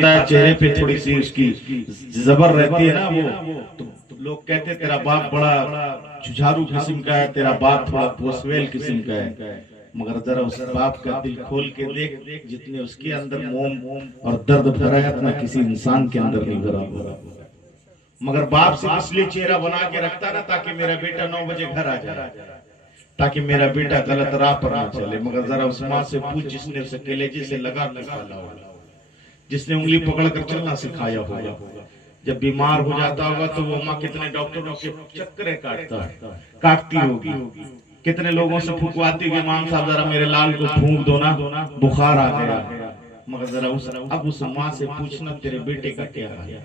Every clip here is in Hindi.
चेहरे पे थोड़ी सी उसकी जबर रहती है ना, वो तो लोग कहते हैं तेरा बाप बड़ा जुझारू किस्म का है, तेरा बाप थोड़ा पोसवेल किस्म का है। मगर जरा उस बाप का दिल खोल के देख, जितने उसके अंदर मोम और दर्द भरा है अपना किसी इंसान के अंदर नहीं भरा। मगर बाप से इसलिए चेहरा बना के रखता ना ताकि मेरा बेटा 9 बजे घर आ जाए, ताकि मेरा बेटा गलत राह पर ना चले। मगर जरा उस माँ से पूछ जिसने उसे कलेजे से लगा के पाला होगा, जिसने उंगली पकड़कर चलना सिखाया होगा। जब बीमार हो जाता होगा तो वो माँ कितने डॉक्टरों के चक्कर काटती होगी, कितने लोगों से फुकवाती होगी, इमाम साहब जरा मेरे लाल को फूंक दो ना, बुखार आ गया। मगर जरा उस माँ से पूछना तेरे बेटे का क्या है।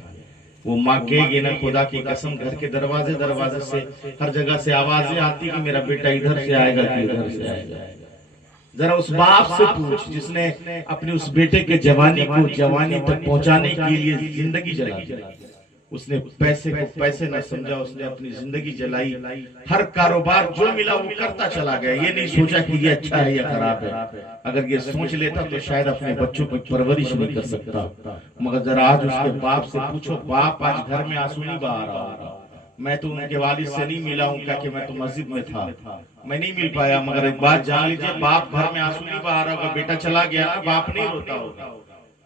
वो माँ कहेगी ना, खुदा की कसम घर के दरवाजे से हर जगह से आवाजें आती कि मेरा बेटा इधर से आएगा कि इधर से आएगा। जरा उस बाप से पूछ जिसने अपने उस बेटे के जवानी को जवानी तक पहुंचाने के लिए जिंदगी जलाई। उसने पैसे को पैसे न समझा, उसने अपनी जिंदगी जलाई। हर कारोबार जो मिला वो करता चला गया, ये नहीं सोचा कि ये अच्छा है या खराब है। अगर ये सोच लेता तो शायद अपने बच्चों की परवरिश नहीं कर सकता। मगर जरा आज उसके बाप से पूछो, बाप आज घर में आंसू नहीं बहा रहा। मैं तो उनके वालिद से नहीं मिला हूँ, क्या कि मैं तो मस्जिद में था, मैं नहीं मिल पाया। मगर एक बात जान लीजिए, बाप घर में आंसू नहीं बहा रहा होगा, बेटा चला गया ना, बाप नहीं रोता होगा।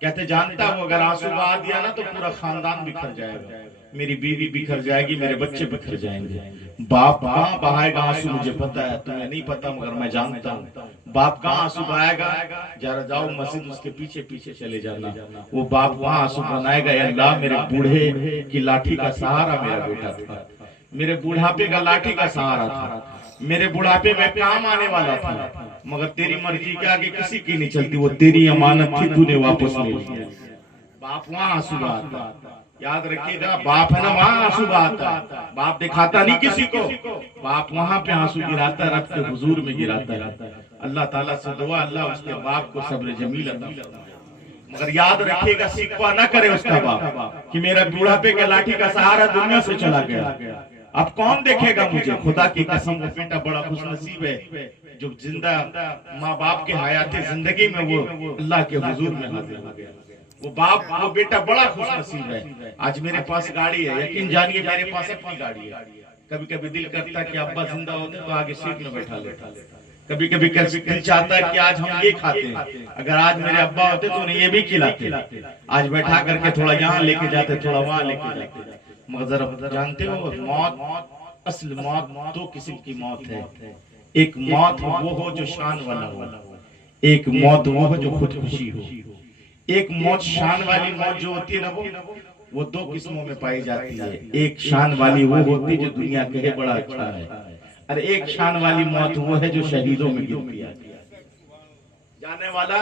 कहते जानता हूँ अगर आंसू बहा दिया ना तो पूरा खानदान बिखर जाएगा, मेरी बीवी बिखर जाएगी, मेरे बच्चे बिखर जाएंगे। बाप कहाँ बहाएगा आंसू मुझे पता है, तुम्हें नहीं पता मगर मैं जानता हूँ। बाप कहाँ आंसू बहाएगा, जरा जाओ मस्जिद उसके पीछे पीछे चले जाना, वो बाप वहाँ आंसू बनाएगा। अल्लाह मेरे बूढ़े की लाठी का सहारा मेरा बेटा था, मेरे बुढ़ापे का लाठी का सहारा था, मेरे बुढ़ापे में काम आने वाला था। मगर तेरी मर्जी के आगे किसी की नहीं चलती, वो तेरी अमानत थी, तूने वापस ले लिया। बाप वहाँ आंसू बहाता, याद रखिएगा, बाप है ना वहाँ आंसू बहाता, बाप दिखाता नहीं किसी को, बाप वहाँ पे आंसू गिराता, रब के हुजूर में गिराता है। अल्लाह ताला से दुआ, अल्लाह उसके बाप को सब्र जमील अता फरमाए। मगर याद रखिएगा, सिकवा ना करे उसका बाप कि मेरा बुढ़ापे के लाठी का सहारा दुनिया से चला गया, अब कौन देखेगा मुझे। खुदा की कसम वो बेटा बड़ा खुशनसीब है जो जिंदा माँ बाप के हयाते जिंदगी में वो अल्लाह के हुजूर में हाजिर हो गया। वो बाप वो बेटा बड़ा खुशनसीब है। आज मेरे पास गाड़ी है, यकीन जानिए मेरे पास अपनी गाड़ी है। कभी कभी दिल करता है कि अब्बा जिंदा होते तो आगे सीट में बैठा लेता, कभी कभी दिल चाहता है कि आज हम ये खाते हैं, अगर आज मेरे अब्बा होते तो उन्हें ये भी खिलाते, आज बैठा करके थोड़ा यहाँ लेके जाते, थोड़ा वहाँ लेके जाते। मगर जरा जानते हो, मौत असल मौत दो किस्म की मौत है। एक मौत वो हो जो शान वाला हो, एक मौत वो हो जो खुदकुशी हो। एक मौत शान वाली मौत जो होती है ना, वो दो किस्मों में पाई जाती है। एक शान वाली वो होती है जो दुनिया कहे बड़ा अच्छा है, और एक शान वाली मौत वो है जो शहीदों में गिरती है। जाने वाला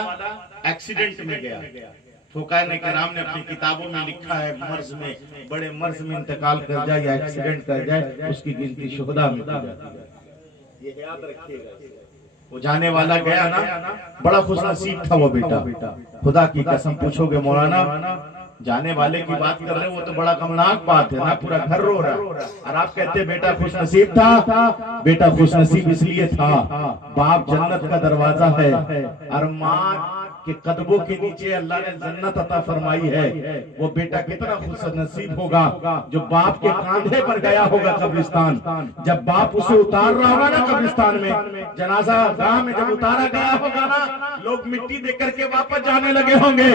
एक्सीडेंट में गया, फुकाने कराम ने अपनी किताबों में लिखा है, मर्ज में बड़े मर्ज में इंतकाल कर जाए या एक्सीडेंट कर जाए, उसकी गिनती शुहदा में की जाती है। ये याद रखिएगा। वो जाने वाला गया ना, बड़ा खुशनसीब था वो बेटा। खुदा की कसम पूछोगे मौलाना, जाने वाले की बात कर रहे हो, वो तो बड़ा गमनाक बात है ना, पूरा घर रो रहा, और आप कहते बेटा खुशनसीब था। बेटा खुशनसीब इसलिए था, बाप जन्नत का दरवाजा है, और माँ के कदमों के नीचे अल्लाह ने जन्नत अता फरमाई है। वो बेटा कितना खुशनसीब होगा जो बाप के कांधे पर गया होगा कब्रिस्तान। जब बाप उसे उतार रहा होगा ना कब्रिस्तान में, जनाजा गांव में जब उतारा गया होगा ना, लोग मिट्टी दे करके वापस जाने लगे होंगे।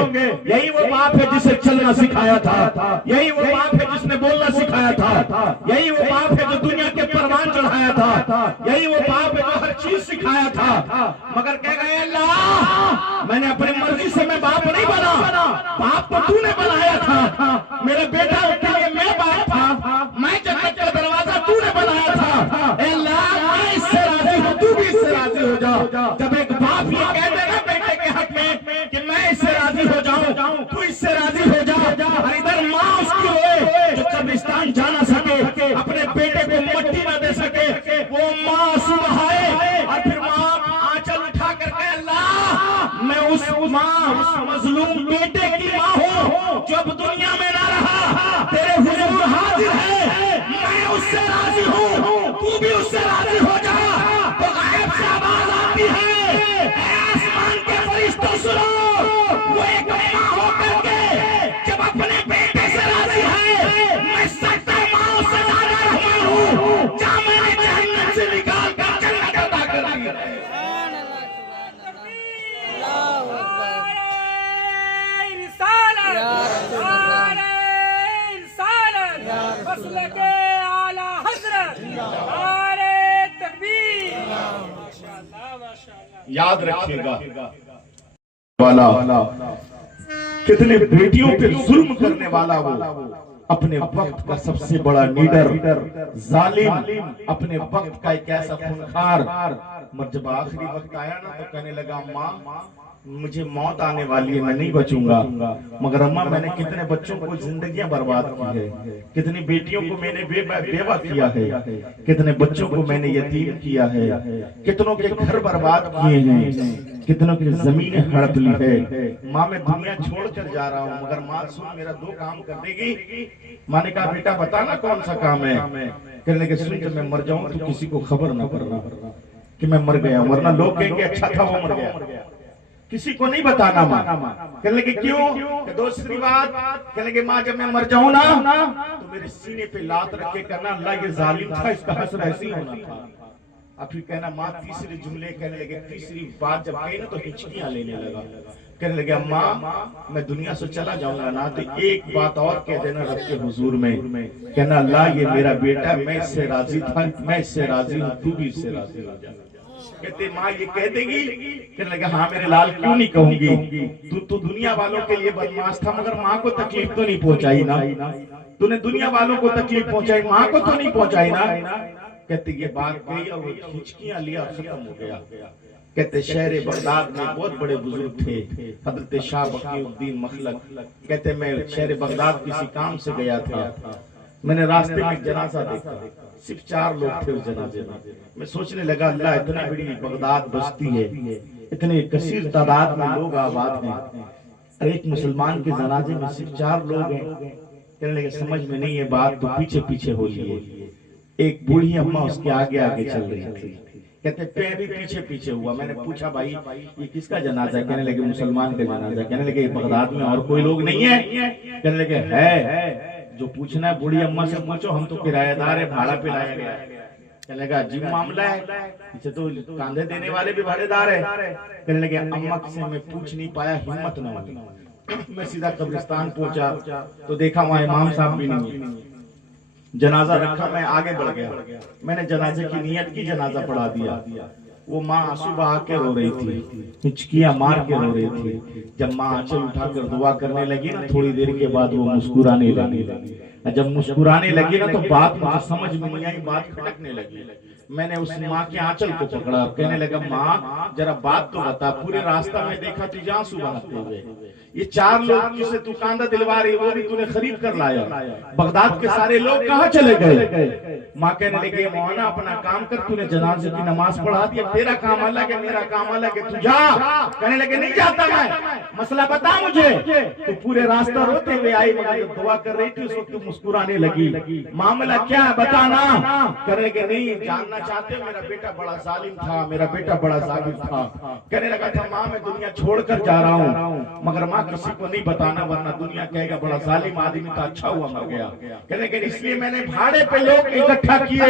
यही वो बाप है जिसे चलना सिखाया था, यही वो बाप है जिसने बोलना सिखाया था, यही वो बाप है जो दुनिया के परवान चढ़ाया था, यही वो बाप है जो हर चीज सिखाया था। मगर कह गए अल्लाह, मैंने अपनी मर्जी से मैं बाप नहीं बना, बाप को तूने बनाया था, मेरे बेटा के लिए मैं बाप था, मैं जन्नत का दरवाजा तूने बनाया था। अल्लाह मैं इससे राजी हूँ, तू भी इससे राजी हो जा। जब एक बाप ये कह देगा बेटे के हक में कि मैं इससे राजी हो जाऊं, तू इससे राजी हो जा, और इधर माँ उसकी होए जो कब्रिस्तान जा ना सके, अपने बेटे को मट्टी ना दे सके, वो माँ आंसू बहाए और फिर माँ आंचल उठा करके अल्लाह मैं उस माँ उस मजलूम बेटे की माँ हूँ जो अब दुनिया में ना रहा, तेरे हुजूर हाजिर है, मैं उससे राजी हूँ, तू भी उससे राजी हो जा। तो गायब से आवाज आती है, आसमान के फरिश्तों सुनो, वो एक माँ होकर के मसलके आला हजरत नारे तकबीर। माशाअल्लाह माशाअल्लाह। याद रखिएगा वाला कितने बेटियों पे जुल्म करने वाला वो, अपने वक्त का सबसे बड़ा लीडर, जालिम, अपने वक्त का एक ऐसा खूंखार। मगर जब आखिरी वक्त आया ना तो कहने लगा माँ मुझे मौत आने वाली है, मैं नहीं बचूंगा। मगर अम्मा मैंने कितने बच्चों को जिंदगियां बर्बाद की है, कितनी बेटियों को मैंने बेवा किया है, कितने बच्चों को मैंने यतीम किया है, कितनों के घर बर्बाद किए हैं, कितनों की जमीनें हड़प ली है। माँ मैं दुनिया छोड़ कर जा रहा हूँ, मगर माँ सुन मेरा 2 काम कर देगी। माँ ने कहा बेटा बताना कौन सा काम है। कहने लगे सुन जब मैं मर जाऊं तो किसी को खबर ना करना कि मैं मर गया, वरना लोग कहेंगे अच्छा था वो मर गया। किसी को नहीं बताना माँ। कहने लगे क्यों? दूसरी बात कहने लगे माँ जब मैं मर जाऊं ना तो मेरे सीने पे लात रख के कहना अल्लाह ये जालिम था, इसका हश्र ऐसे ही होना था। अब फिर कहना माँ तीसरे जुमले कहने लगे, तीसरी बात जब कही ना तो हिचकियां लेने लगा। कहने लगे माँ मैं दुनिया से चला जाऊंगा ना तो एक बात और कह देना रब के हुजूर में, कहना अल्लाह ये मेरा बेटा, मैं इससे राजी था, मैं इससे राजी हूँ, तू भी इससे राजी हो जा। कहते माँ ये कह देगी? कहने लगे हाँ मेरे लाल क्यों नहीं कहूंगी, तू तो दुनिया वालों के लिए बदमाश था मगर माँ को तकलीफ तो नहीं पहुंचाई ना, तूने दुनिया वालों को तकलीफ पहुंचाई, माँ को तो नहीं पहुंचाई ना। कहते ये बात कही और वो हिचकियां लिया, खत्म हो गया। कहते शहर बगदाद में बहुत बड़े बुजुर्ग थे, हजरत शाह बकीउद्दीन मखलक। कहते मैं शहर बगदाद किसी काम से गया था, मैंने रास्ते में एक जनाजा देखा, सिर्फ 4 लोग थे उस जनाजे में। मैं सोचने लगा अल्लाह इतनी बड़ी बगदाद बस्ती है, इतने कसीर तादाद में लोग आबाद हैं, और एक मुसलमान के जनाजे में सिर्फ 4 लोग हैं। कहने लगे समझ में नहीं है बात, तो पीछे पीछे हो लिए। एक बूढ़ी अम्मा उसके आगे आगे चल रही थी। कहते मैं भी पीछे पीछे हुआ। मैंने पूछा भाई ये किसका जनाजा है? कहने लगे मुसलमान का जनाजा। कहने लगे बगदाद में और कोई लोग नहीं है? कहने लगे है, जो पूछना है बूढ़ी अम्मा से पूछो, हम तो किराएदार है, भाड़ा पे लाया गया है। कहने लगा अजीब मामला है, इसे तो कांधे देने वाले भी भाड़ेदार है। कहने लगे अम्मा से मैं पूछ नहीं पाया, हिम्मत न हुई। मैं सीधा कब्रिस्तान पहुंचा तो देखा वहां इमाम साहब भी नहीं, जनाजा रखा, मैं आगे बढ़ गया। मैंने जनाजे की नियत की, जनाजा पढ़ा दिया। वो माँ आंसू बहा के रो रही थी, हिचकियां मार के रो रही थी। जब माँ आंचल उठाकर दुआ करने लगी ना, थोड़ी देर के बाद वो मुस्कुराने लगी। जब मुस्कुराने लगी ना तो बात मुझे समझ में नहीं आई, बात खटकने लगी। मैंने उस माँ के आंचल को पकड़ा, कहने लगा माँ जरा बात तो बता, पूरे रास्ता में देखा तुझे आंसू बहाते हुए, ये 4 लोग जिसे तू कांधा दिलवा रही वो भी तूने खरीद कर लाया, बगदाद के सारे लोग कहाँ चले गए? माँ कहने लगे मौलाना अपना काम कर, तूने जनाजे की नमाज पढ़ा दी, तेरा काम अलग है मेरा काम अलग है, तू जा। कहने लगे नहीं जाता मैं, मसला बता मुझे। तो पूरे रास्ता रोते हुए आई, मगर दुआ कर रही थी उस वक्त मुस्कुराने लगी। मामला क्या है बताना? कहने लगे नहीं जानना चाहते, मेरा बेटा बड़ा जालिम था, मेरा बेटा बड़ा जालिम था। कहने लगा था माँ मैं दुनिया छोड़कर जा रहा हूँ, मगर माँ किसी को नहीं बताना वरना दुनिया कहेगा बड़ा जालिम आदमी था, अच्छा हुआ मर गया। कहने लगे इसलिए मैंने भाड़े पे लोग इकट्ठा किए,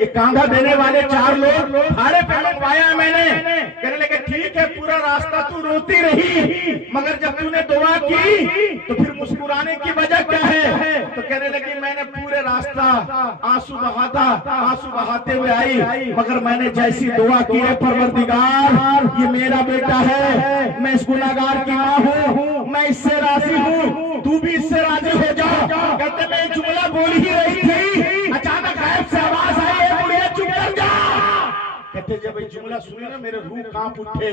ये कांधा देने वाले 4 लोग भाड़े पे मंगवाया मैंने। कहने लगे ठीक है, पूरा रास्ता तू रोती रही, मगर जब तूने दुआ की तो फिर मुस्कुराने की वजह क्या है? तो कहने लगी मैंने पूरे रास्ता आंसू बहाते हुए आई, मगर मैंने जैसी दुआ की है परवरदिगार ये मेरा बेटा है, मैं इस गुनाहगार की माँ हूँ, मैं इससे राजी हूँ, तू भी इससे राजी हो जा। कहते मैं जुमला बोल ही रही थी, अचानक गायब से आवाज आई है बुढ़िया चुप कर जा। कहते जब ये जुमला सुने ना मेरे रूह कांप उठे,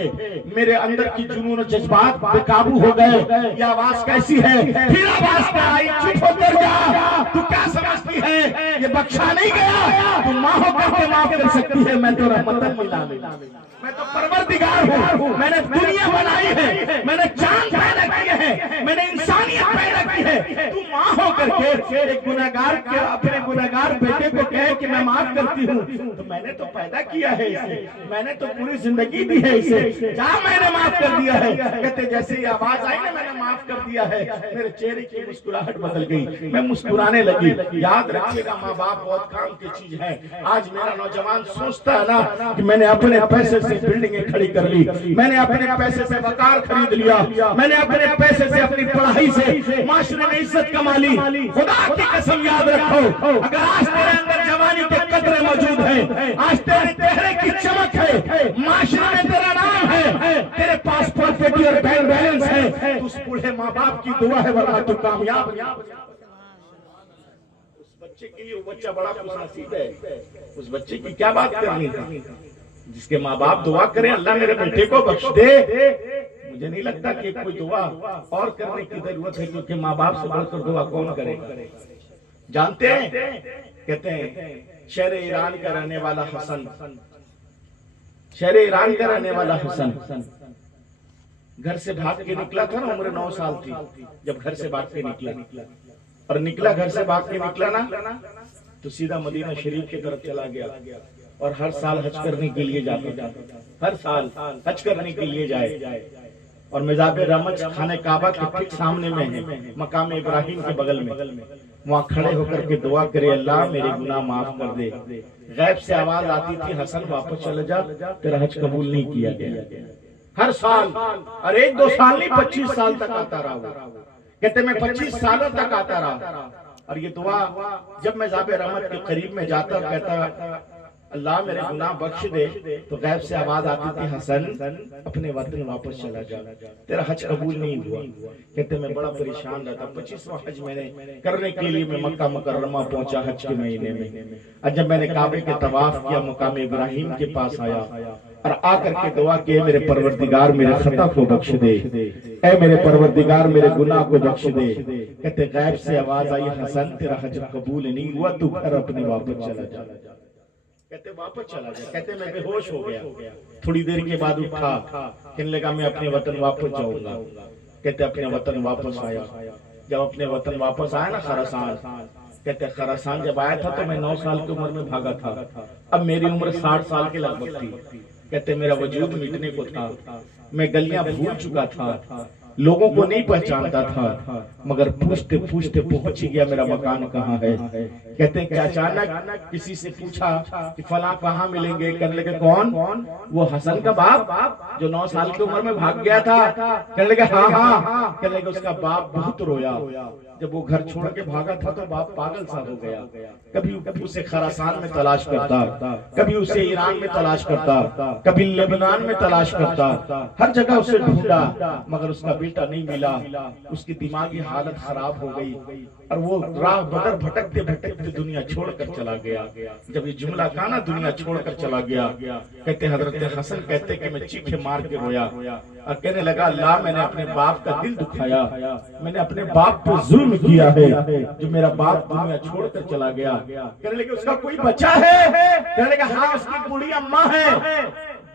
मेरे अंदर की जुनून जज्बात बेकाबू हो गए। ये आवाज कैसी है? फिर आवाज क्या आई? चुप होकर जा, तू क्या समझती है ये बख्शा नहीं गया, तू माँ होकर के माफ कर सकती है, मैं तो रहमतन मिला, मैं तो परवरदिगार हूँ, मैंने दुनिया बनाई है, मैंने चांद पैदा किए हैं, मैंने इंसानियत पैदा की है। तू माँ होकर के एक गुनहगार के अपने गुनहगार बेटे को कहे कि मैं माफ करती हूँ, तो मैंने तो पैदा किया है इसे, मैंने तो पूरी जिंदगी दी है इसे, जा मैंने माफ कर दिया है। कहते जैसे ही आवाज आई ना मैंने माफ कर दिया है, मेरे चेहरे की मुस्कुराहट बदल गई, मैं मुस्कुराने लगी। याद रखिएगा माँ बाप बहुत काम की चीज है। आज मेरा नौजवान सोचता है ना कि मैंने अपने पैसे से बिल्डिंगें खड़ी कर ली, मैंने अपने पैसे से मकान खरीद लिया, मैंने अपने पैसे से अपनी पढ़ाई बढ़ाई से माशरे ने इज्जत कमा ली। खुदा की कसम याद रखो, अगर आज तेरे अंदर जवानी के कतरे मौजूद है, आज तेरे चेहरे की चमक है, माशरे में तेरा नाम है, तेरे पास प्रॉपर्टी और बैंक बैलेंस है, तो उस बूढ़े माँ बाप की दुआ है, वरना तू कामयाब। उस बच्चे के लिए वो बच्चा बड़ा खुशनसीब है। उस बच्चे की क्या बात करनी है, जिसके माँ बाप दुआ करें अल्लाह मेरे बेटे को बख्श दे। मुझे नहीं लगता कि कोई दुआ और करने की जरूरत है, क्योंकि माँ बाप से बढ़कर दुआ कौन करेगा। जानते हैं, कहते हैं शहर ईरान का रहने वाला हसन, शहर ईरान का रहने वाला हसन घर से भाग के निकला था ना, उम्र 9 साल थी जब घर से भाग के निकला, और निकला घर से भाग के निकला ना तो सीधा मदीना शरीफ की तरफ चला गया, और हर साल हज करने के लिए जाता था, हर साल हज करने के लिए जाए। और मिजाब रमज खाने काबा के ठीक सामने में है, मकाम इब्राहिम के बगल में, वहाँ खड़े होकर के दुआ करे, अल्लाह मेरे गुनाह माफ कर दे। गैब से आवाज आती थी, हसन वापस चले जा, तेरा हज कबूल नहीं किया गया। हर साल, और 1-2 साल नहीं 25 साल तक आता रहा। कहते मैं 25 सालों तक आता रहा, और ये दुआ जब मैं जाबे रहमत के करीब में जाता, कहता अल्लाह मेरे गुनाह बख्श दे, तो गैब से आवाज आती थी, हसन अपने वतन वापस चला जा, तेरा हज कबूल नहीं हुआ। कहते मैं बड़ा परेशान रहता। 25वां हज मैंने करने के लिए मैं मक्का मुकर्रमा पहुंचा हज के महीने में, और जब मैंने काबे के तवाफ किया, मुकाम इब्राहिम के पास आया और आकर के दुआ किए, मेरे परवरदिगार मेरे खता को बख्श दे, ऐ मेरे परवरदिगार मेरे गुनाह को बख्श दे। कहते गैब से आवाज आई, हसन तेरा हज कबूल नहीं हुआ, तू घर अपने वापस चला जा। कहते वापस चला गया। कहते मैं बेहोश हो गया, थोड़ी देर के बाद उठा, कहने लगा मैं अपने वतन वापस जाऊंगा। कहते अपने वतन वापस आया। जब अपने वतन वापस आया ना खरासान, कहते खरासान जब आया था तो मैं 9 साल की उम्र में भागा था, अब मेरी उम्र 60 साल के लगभग थी। कहते मेरा वजूद मिटने को था, मैं गलियां भूल चुका था, लोगों को नहीं पहचानता था, मगर पूछते पूछते पहुंच गया मेरा मकान कहाँ है। कहते हैं कि अचानक किसी से पूछा कि फला कहाँ मिलेंगे। कहने लगे कौन? वो हसन का बाप जो 9 साल की उम्र में भाग गया था। कहने लगे हाँ। कहने लगे उसका बाप बहुत रोया, जब वो घर छोड़ के भागा था तो बाप पागल सा हो गया। कभी उसे खरासान में तलाश करता, कभी उसे ईरान में तलाश करता, कभी लेबनान में तलाश करता, हर जगह उसे ढूंढा, मगर उसका बेटा नहीं मिला। उसकी दिमागी हालत खराब हो गई और वो राह बदर भटकते भटकते दुनिया छोड़कर चला गया। जब ये जुमला कहा ना, दुनिया छोड़कर चला गया, कहते हजरत हसन कहते कि मैं चीखे मार के रोया और कहने लगा अल्लाह मैंने अपने बाप का दिल दुखाया, मैंने अपने बाप पे जुल्म किया है, जो मेरा बाप दुनिया छोड़कर चला गया। कहने लगे उसका कोई बच्चा है? कहने लगा हाँ उसकी बूढ़ी अम्मा है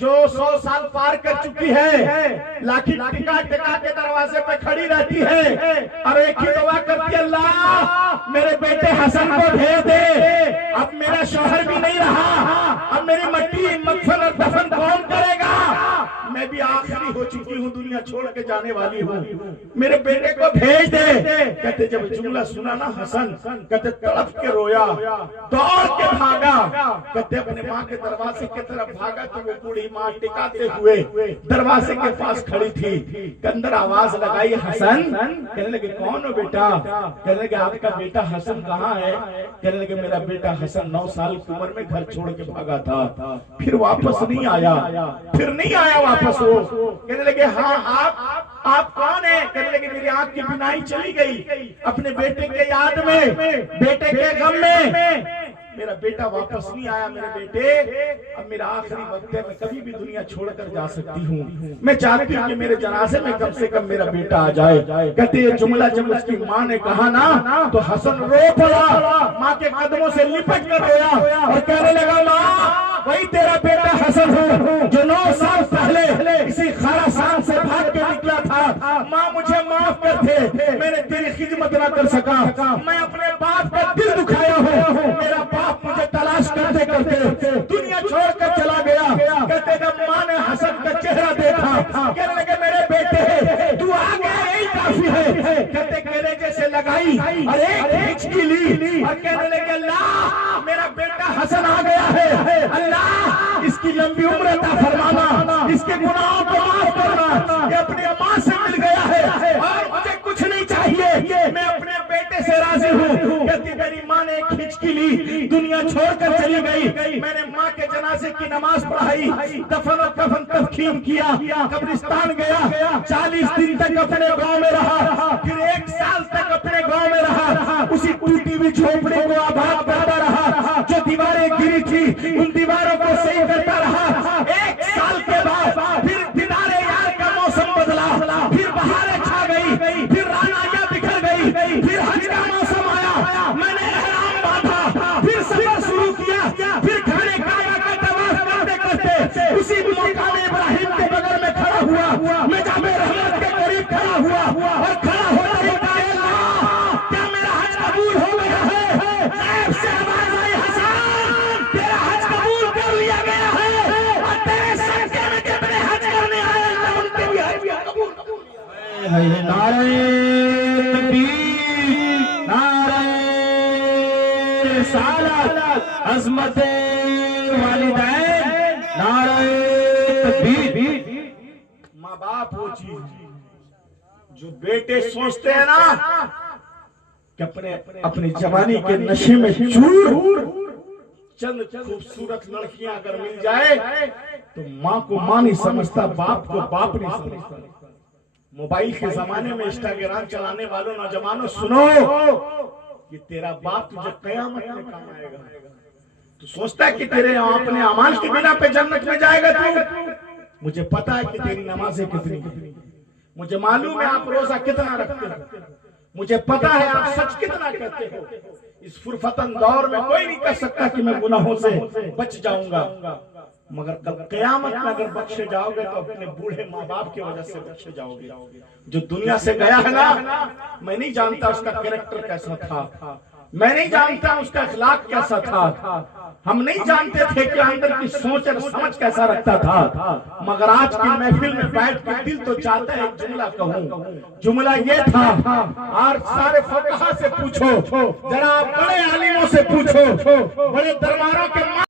जो 100 साल पार कर चुकी है, लाठी टिका टिका के दरवाजे पे खड़ी रहती है और एक ही दुआ करती है अल्लाह मेरे बेटे हसन को भेज दे। अब मेरा शौहर भी नहीं रहा, अब मेरी मट्टी मदफन और दफन कौन करेगा? मैं भी आखिरी हो चुकी हूँ, दुनिया छोड़ के जाने वाली हूँ, मेरे बेटे को भेज दे। कहते जब जुमला सुना ना हसन, कहते तड़प के रोया, दौड़ के भागा। कहते अपने माँ के दरवाजे की तरफ भागा तो वो बूढ़ी माँ टिकाते हुए दरवाजे के पास खड़ी थी। अंदर आवाज लगाई हसन। कहने लगे कौन हो बेटा? कहने लगे आपका बेटा हसन कहाँ है? कहने लगे मेरा बेटा हसन 9 साल की उम्र में घर छोड़ के भागा था, फिर वापस नहीं आया, फिर नहीं आया वापस वो। कहने लगे हाँ आप कौन है? कहने लगे मेरी आंख की बिनाई चली गई अपने बेटे के याद में, बेटे के गम में, मेरा बेटा वापस नहीं आया। मेरे बेटे अब मेरा आखिरी वक्त है, मैं कभी भी दुनिया छोड़कर जा सकती हूँ, मैं चाहती हूँ कि मेरे जनाजे में कम से कम मेरा बेटा आ जाए। कहते ये जुमला जब उसकी माँ ने कहा ना तो हसन रो पड़ा, माँ के कदमों से लिपट कर रोया और कहने लगा माँ वही तेरा बेटा हसन है जो 9 साल पहले इसी खरासान से भाग के निकला था। माँ मुझे माफ कर दे, मैंने तेरी खिदमत ना कर सका, मैं अपने बाप का दिल दुखाया हूँ, मेरा बाप मुझे तलाश करते करते दुनिया छोड़कर चला गया। कहते जब माँ ने हसन का चेहरा देखा, कहने लगे मेरे बेटे तू आ गया यही काफी है। कहते कहने जैसे लगाई और एक हिचकी ली और कहने लगे अल्लाह मेरा बेटा हसन आ गया है, अल्लाह इसकी लंबी उम्र अता फरमाना, इसके गुनाहों को माफ करना, ये अपनी माँ से मिल गया है और मुझे कुछ नहीं चाहिए। मेरी माँ ने एक हिचकी ली, दुनिया छोड़कर चली गई। मैंने माँ के जनाजे की नमाज पढ़ाई, दफन और कफन तफखीम किया, कब्रिस्तान गया, 40 दिन तक अपने गांव में रहा, फिर 1 साल तक अपने गांव में रहा, उसी टूटी हुई झोपड़ी को आबाद करता रहा, जो दीवारें गिरी थी उन दीवारों को सही करता रहा। 1 साल के बाद फिर दीदारे यार का मौसम बदला, फिर बहारें छा गई, फिर रानाया बिखर गई, फिर हज का मौसम आया, मैंने एहराम बांधा, फिर सफर शुरू किया, फिर खाने काबा का तवाफ करते करते उसी मकाम इब्राहिम के बगल में खड़ा हुआ, मैं जामे रहमत के करीब खड़ा हुआ और खड़ा होता ही कहा, अल्लाह क्या मेरा हज कबूल हो गया है? गैब से आवाज आई, हसन तेरा हज कबूल कर लिया गया है और तेरे सदके में जितने हज करने आए अल्लाह उनके भी हज कबूल है। नारे तकबीर, नारे रिसालत, अज़मत वालिदैन, नारे तकबीर। माँ बाप वो चीज जो बेटे सोचते हैं ना कि अपनी जवानी के नशे में चूर, चंद खूबसूरत लड़कियां अगर मिल जाए तो माँ को माँ नहीं समझता, बाप को बाप नहीं समझता। मोबाइल के जमाने में इंस्टाग्राम चलाने वालों नौजवानों सुनो कि तेरा बाप तुझे कयामत में काम आएगा। तू सोचता है कि तेरे अपने अमाल की बिना पे जन्नत में जाएगा तू? मुझे पता है कि तेरी नमाजें कितनी, मुझे मालूम है आप रोजा कितना रखते हो, मुझे पता है आप सच कितना कहते हो। इस फुरफतन दौर में कोई नहीं कह सकता कि मैं गुनाहों से बच जाऊंगा, मगर कल क़यामत में अगर बख्शे जाओगे तो अपने बूढ़े माँ बाप की वजह से बख्शे जाओगे। जो दुनिया से गया है ना, मैं नहीं जानता उसका कैरेक्टर कैसा था, मैं नहीं जानता उसका अखलाक कैसा था, हम नहीं जानते थे कि अंदर की सोच और समझ कैसा रखता था। मगर आज की महफिल में बैठ के दिल तो चाहता है एक जुमला कहूँ, जुमला ये था, और सारे फुक़हा से पूछो, जरा बड़े आलिमों से पूछो, बड़े दरबारों के